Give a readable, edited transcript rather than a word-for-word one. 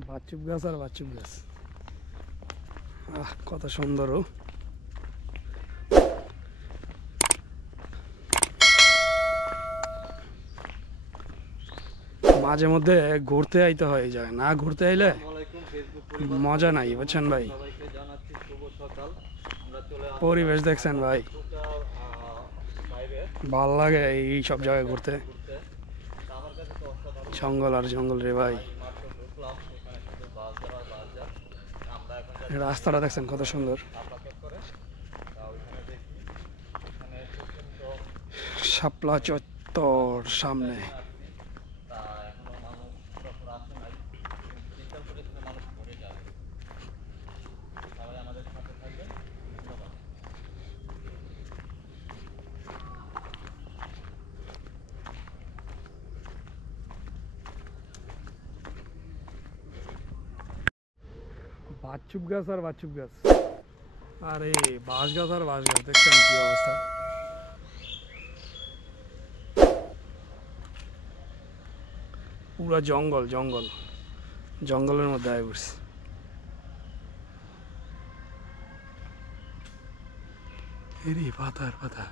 বাচ্চুপ গাছ আর বাচ্চুপ গাছ, কত সুন্দর। মাঝে মধ্যে ঘুরতে আইতে হয় এই জায়গায়, না ঘুরতে আইলে মজা নাই, বুঝছেন ভাই। পরিবেশ দেখছেন ভাই, ভাল লাগে এই সব জায়গায় ঘুরতে। জঙ্গল আর জঙ্গল রে ভাই। রাস্তাটা দেখছেন কত সুন্দর, শাপলা চত্বর সামনে। বাচ্চুপ গাছ আর বাচ্চুপ গাছ, আরে বাঁশ গাছ আর বাঁশ গাছ, দেখছেন কি অবস্থা। পুরা জঙ্গল জঙ্গল, জঙ্গলের মধ্যে আয় পড়ছে। এরে পাতা আর পাতা।